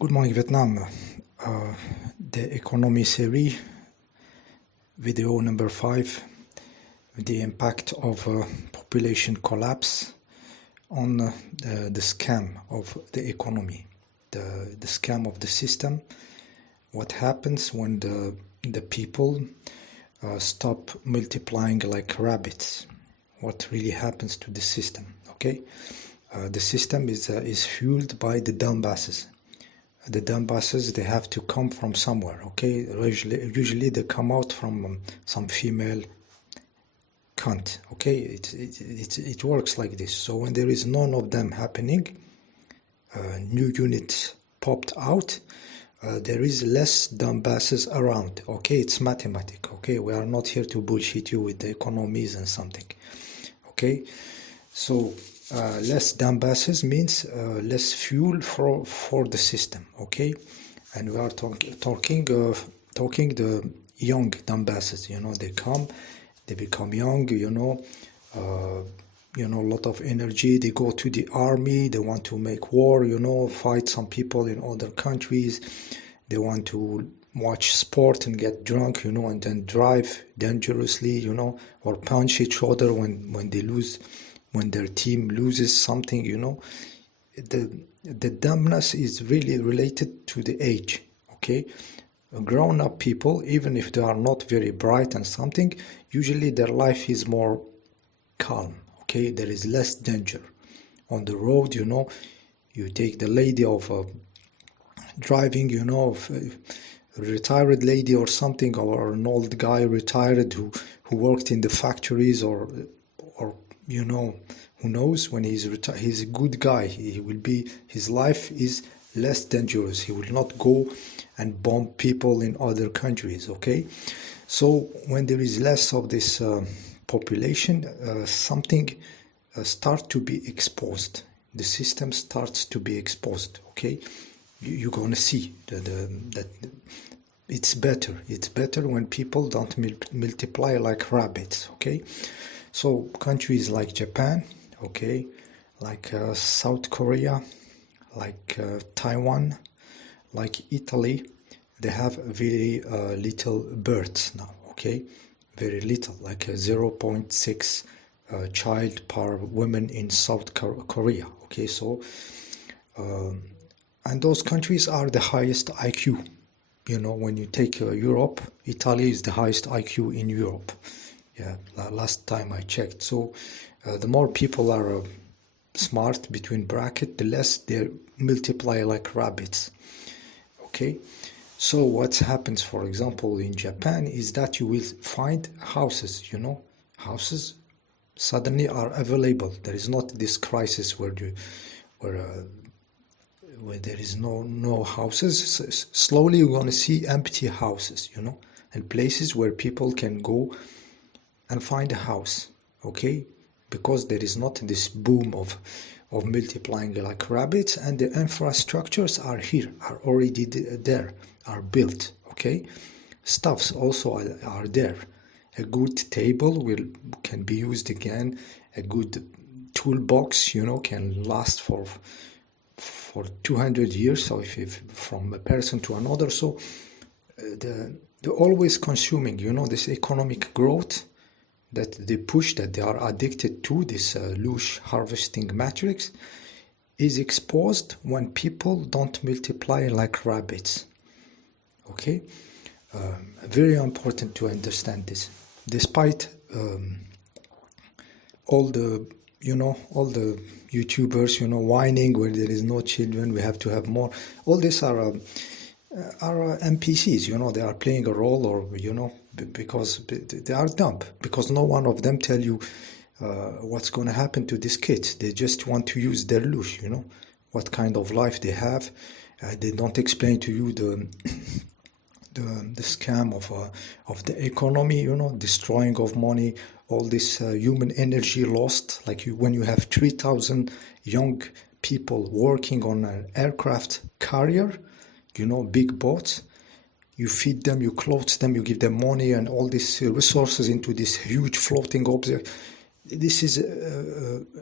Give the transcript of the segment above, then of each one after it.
Good morning, Vietnam. The economy series, video number 5, the impact of population collapse on the scam of the economy, the scam of the system. What happens when the people stop multiplying like rabbits? What really happens to the system? Okay, the system is fueled by the dumbasses. The dumb buses, they have to come from somewhere. Okay, usually they come out from some female cunt. Okay, it works like this. So when there is none of them happening, new units popped out, there is less dumb buses around. Okay, it's mathematics. Okay, we are not here to bullshit you with the economies and something. Okay, so less dumb buses means less fuel for the system. Okay, and we are talking the young dumb buses. You know, they come, they become young. A lot of energy. They go to the army. They want to make war. Fight some people in other countries. They want to watch sport and get drunk. And then drive dangerously. Or punch each other when they lose. When their team loses something, the dumbness is really related to the age. Okay, grown-up people, even if they are not very bright and something, usually their life is more calm. Okay, there is less danger on the road. You take the lady of driving, of a retired lady or something, or an old guy retired who worked in the factories or who knows, when he's retired, he's a good guy. His life is less dangerous. He will not go and bomb people in other countries. Okay, so when there is less of this population, something starts to be exposed. The system starts to be exposed. Okay, you're gonna see that it's better. It's better when people don't multiply like rabbits. Okay. So countries like Japan, okay, like South Korea, like Taiwan, like Italy, they have very little births now, okay, very little, like 0.6 child per woman in South Korea, okay, so, and those countries are the highest IQ. When you take Europe, Italy is the highest IQ in Europe. Yeah, last time I checked. So the more people are smart, between bracket, the less they multiply like rabbits. Okay, so what happens, for example, in Japan is that you will find houses. Houses suddenly are available. There is not this crisis where there is no houses. Slowly you're going to see empty houses, and places where people can go and find a house. Okay, because there is not this boom of multiplying like rabbits, and the infrastructures are here, are already there, are built. Okay, stuffs also are there. A good table can be used again. A good toolbox, can last for 200 years. So if from a person to another, so they're always consuming. This economic growth that they push, that they are addicted to, this Lush harvesting matrix, is exposed when people don't multiply like rabbits. Okay, very important to understand this. Despite all the YouTubers whining where there is no children, we have to have more. All these are NPCs. They are playing a role, or because they are dumb, because no one of them tell you what's going to happen to these kids. They just want to use their lush, what kind of life they have. They don't explain to you the scam of the economy, destroying of money, all this human energy lost. Like when you have 3,000 young people working on an aircraft carrier, big boats, you feed them, you clothe them, you give them money and all these resources into this huge floating object. This is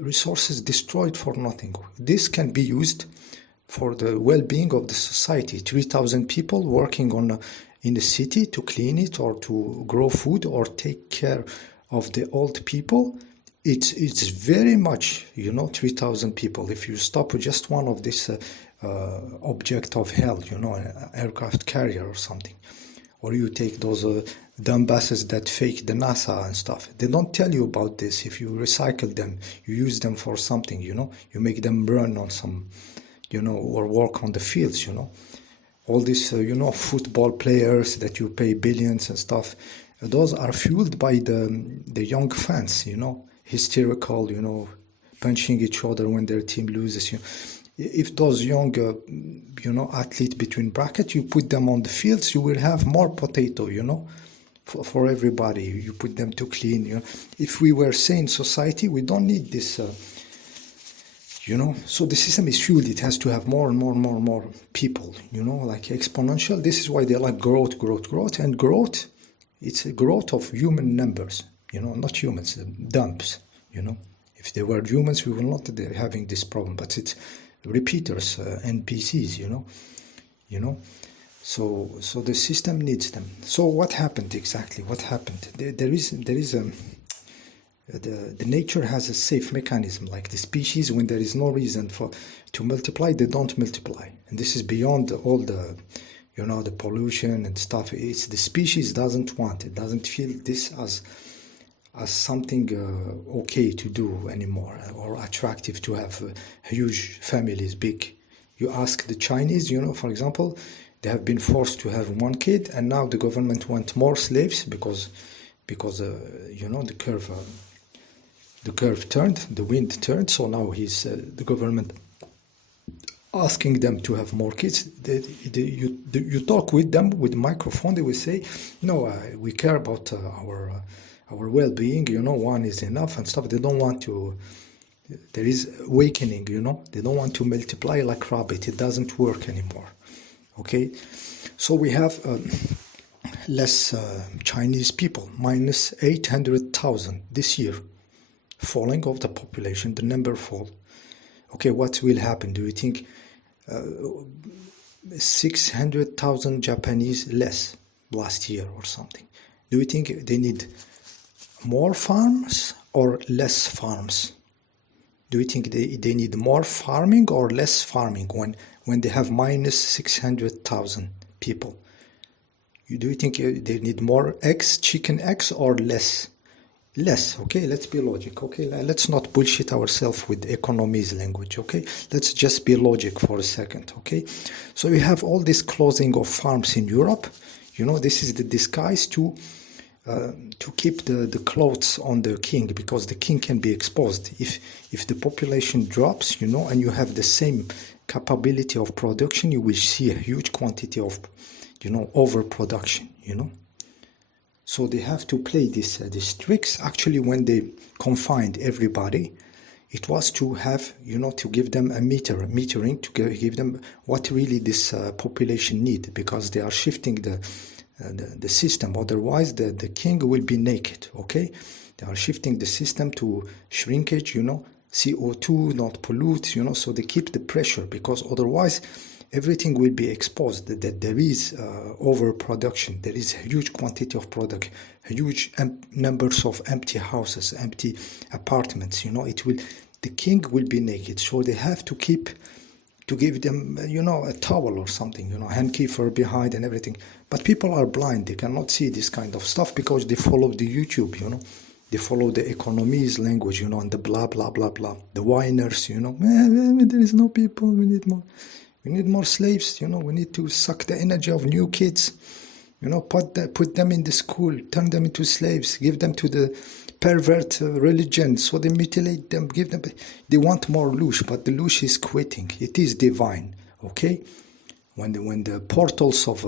resources destroyed for nothing. This can be used for the well-being of the society. 3,000 people working on in the city to clean it or to grow food or take care of the old people. It's very much, 3,000 people. If you stop with just one of this object of hell, an aircraft carrier or something, or you take those dumb buses that fake the NASA and stuff. They don't tell you about this. If you recycle them, you use them for something, you make them run on some, or work on the fields, all these, football players that you pay billions and stuff. Those are fueled by the young fans, hysterical, punching each other when their team loses. If those young, athletes between brackets, you put them on the fields, you will have more potato, for everybody. You put them to clean. If we were sane society, we don't need this. So the system is fueled. It has to have more and more people. Like exponential. This is why they like growth, and growth. It's a growth of human numbers. Not humans, dumps. If they were humans, we will not be having this problem. But it's repeaters, NPCs. So the system needs them. So what happened exactly? What happened? There is the nature has a safe mechanism. Like the species, when there is no reason to multiply, they don't multiply. And this is beyond all the the pollution and stuff. It's the species doesn't want it, doesn't feel this as something okay to do anymore, or attractive to have huge families, big. You ask the Chinese, for example, they have been forced to have one kid, and now the government want more slaves because the curve turned, the wind turned. So now the government asking them to have more kids. You talk with them with the microphone, they will say, no, we care about our well-being, one is enough and stuff. They don't want to, there is awakening, they don't want to multiply like rabbit. It doesn't work anymore. Okay, so we have less Chinese people, minus 800,000 this year, falling of the population, the number fall. Okay, what will happen? Do you think 600,000 Japanese less last year or something? Do you think they need more farms or less farms? Do you think they need more farming or less farming when they have minus 600,000 people? Do you think they need more eggs, chicken eggs, or less? Less. Okay, let's be logic. Okay, let's not bullshit ourselves with economies language. Okay, let's just be logic for a second. Okay, so we have all this closing of farms in Europe. This is the disguise to keep the clothes on the king, because the king can be exposed if the population drops, and you have the same capability of production, you will see a huge quantity of overproduction. So they have to play these tricks. Actually, when they confined everybody, it was to have to give them a metering, to give them what really this population need, because they are shifting the system. Otherwise the king will be naked. Okay, they are shifting the system to shrinkage, CO2 not pollute, so they keep the pressure, because otherwise everything will be exposed, that there is overproduction, there is a huge quantity of product, huge numbers of empty houses, empty apartments. The king will be naked, so they have to give them a towel or something, handkerchief behind and everything. But people are blind, they cannot see this kind of stuff because they follow the YouTube, they follow the economies language, and the blah blah blah blah, the whiners, there is no people, we need more slaves, we need to suck the energy of new kids, put them in the school, turn them into slaves, give them to the pervert religion, so they mutilate them, they want more lush, but the lush is quitting. It is divine. Okay, when the portals of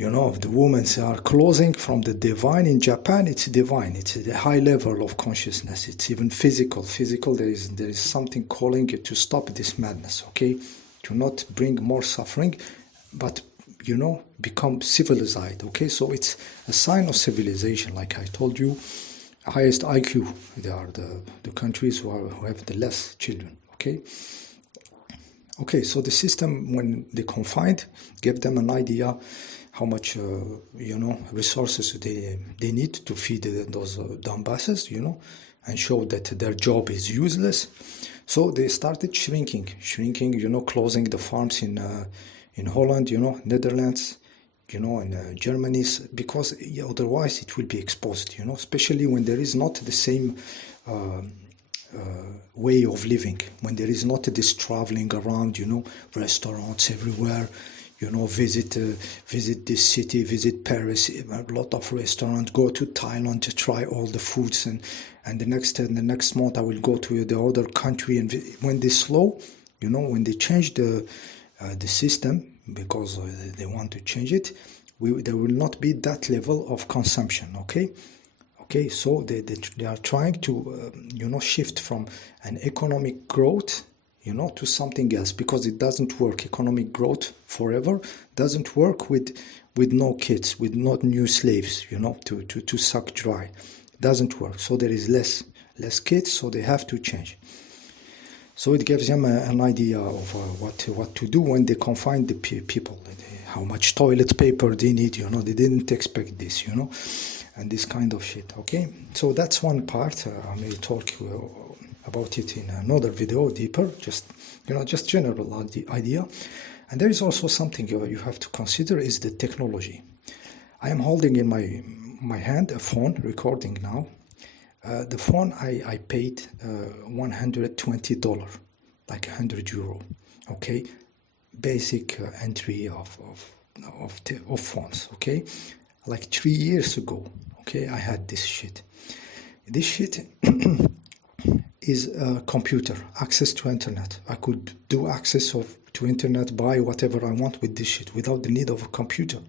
of the women are closing from the divine in Japan, it's divine. It's a high level of consciousness. It's even physical. There is something calling you to stop this madness. Okay, to not bring more suffering, but become civilized. Okay, so it's a sign of civilization. Like I told you, highest IQ, they are the countries who have the less children. Okay, Okay, so the system, when they confined, gave them an idea how much resources they need to feed those Donbasses, and show that their job is useless. So they started shrinking, closing the farms in Holland, Netherlands, and Germany, because otherwise it will be exposed, especially when there is not the same way of living, when there is not this traveling around, restaurants everywhere, visit this city, visit Paris, a lot of restaurants, go to Thailand to try all the foods, and the next month I will go to the other country. And when they slow, when they change the system, because they want to change it, there will not be that level of consumption. Okay, so they are trying to shift from an economic growth to something else, because it doesn't work. Economic growth forever doesn't work with no kids, with not new slaves, to suck dry. It doesn't work. So there is less kids, so they have to change. So it gives them an idea of what to do when they confine the people, how much toilet paper they need. They didn't expect this, and this kind of shit. Okay, so that's one part. I may talk about it in another video deeper, just general idea. And there is also something you have to consider, is the technology. I am holding in my hand a phone recording now. The phone I paid $120, like €100. Okay, basic entry of phones. Okay, like 3 years ago. Okay, I had this shit. This shit is a computer, access to internet. I could do access to internet, buy whatever I want with this shit without the need of a computer.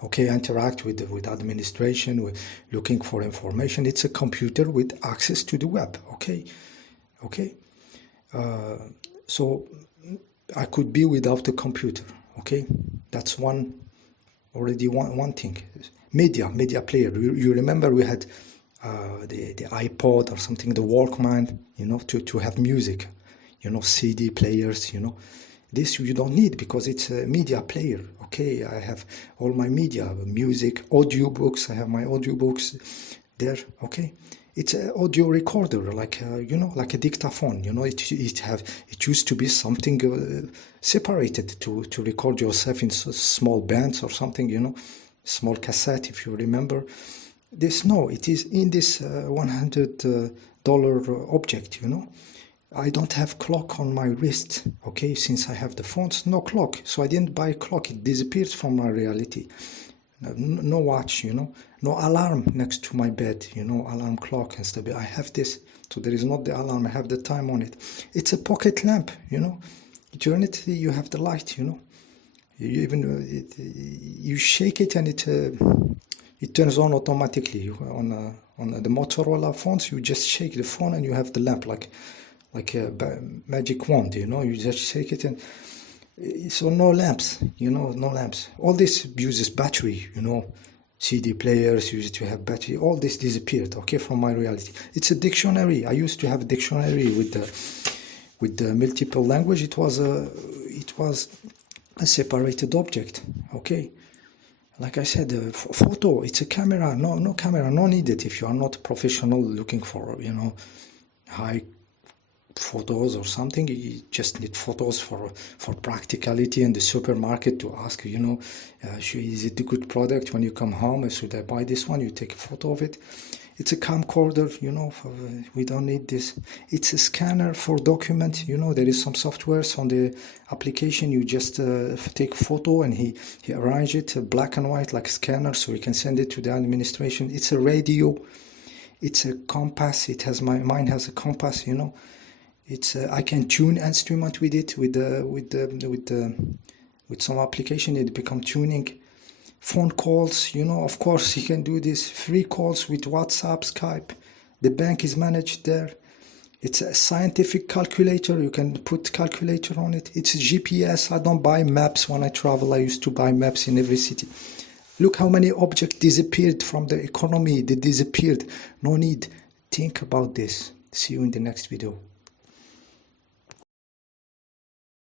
Okay, interact with administration, with looking for information. It's a computer with access to the web. Okay. So I could be without a computer. Okay, that's one thing. Media player. You remember we had the iPod or something, the Walkman, to have music, CD players, This you don't need, because it's a media player. Okay, I have all my media, music, audiobooks. I have my audiobooks there. Okay, it's an audio recorder, like like a dictaphone. It used to be something separated to record yourself in small bands or something. Small cassette, if you remember. It is in this $100 object. I don't have clock on my wrist. Okay, since I have the phones, no clock. So I didn't buy a clock. It disappears from my reality. No watch, no alarm next to my bed, alarm clock and stuff. I have this. So there is not the alarm. I have the time on it. It's a pocket lamp, You turn it, you have the light, You shake it and it turns on automatically. On the Motorola phones, you just shake the phone and you have the lamp, like a magic wand, you just shake it. And so no lamps, no lamps. All this uses battery, CD players use it to have battery. All this disappeared, okay, from my reality. It's a dictionary. I used to have a dictionary with the multiple language. It was a separated object, okay. Like I said, photo, it's a camera. No camera, no needed if you are not professional looking for, high photos or something. You just need photos for practicality in the supermarket, to ask, is it a good product when you come home? Should I buy this one? You take a photo of it. It's a camcorder, we don't need this. It's a scanner for document. There is some softwares on the application. You just take photo and he arrange it black and white like scanner, so you can send it to the administration. It's a radio. It's a compass. Mine has a compass. It's I can tune instrument with it with some application. It become tuning. Phone calls, of course you can do this. Free calls with WhatsApp, Skype. The bank is managed there. It's a scientific calculator. You can put calculator on it. It's a GPS. I don't buy maps when I travel. I used to buy maps in every city. Look how many objects disappeared from the economy. They disappeared. No need. Think about this. See you in the next video.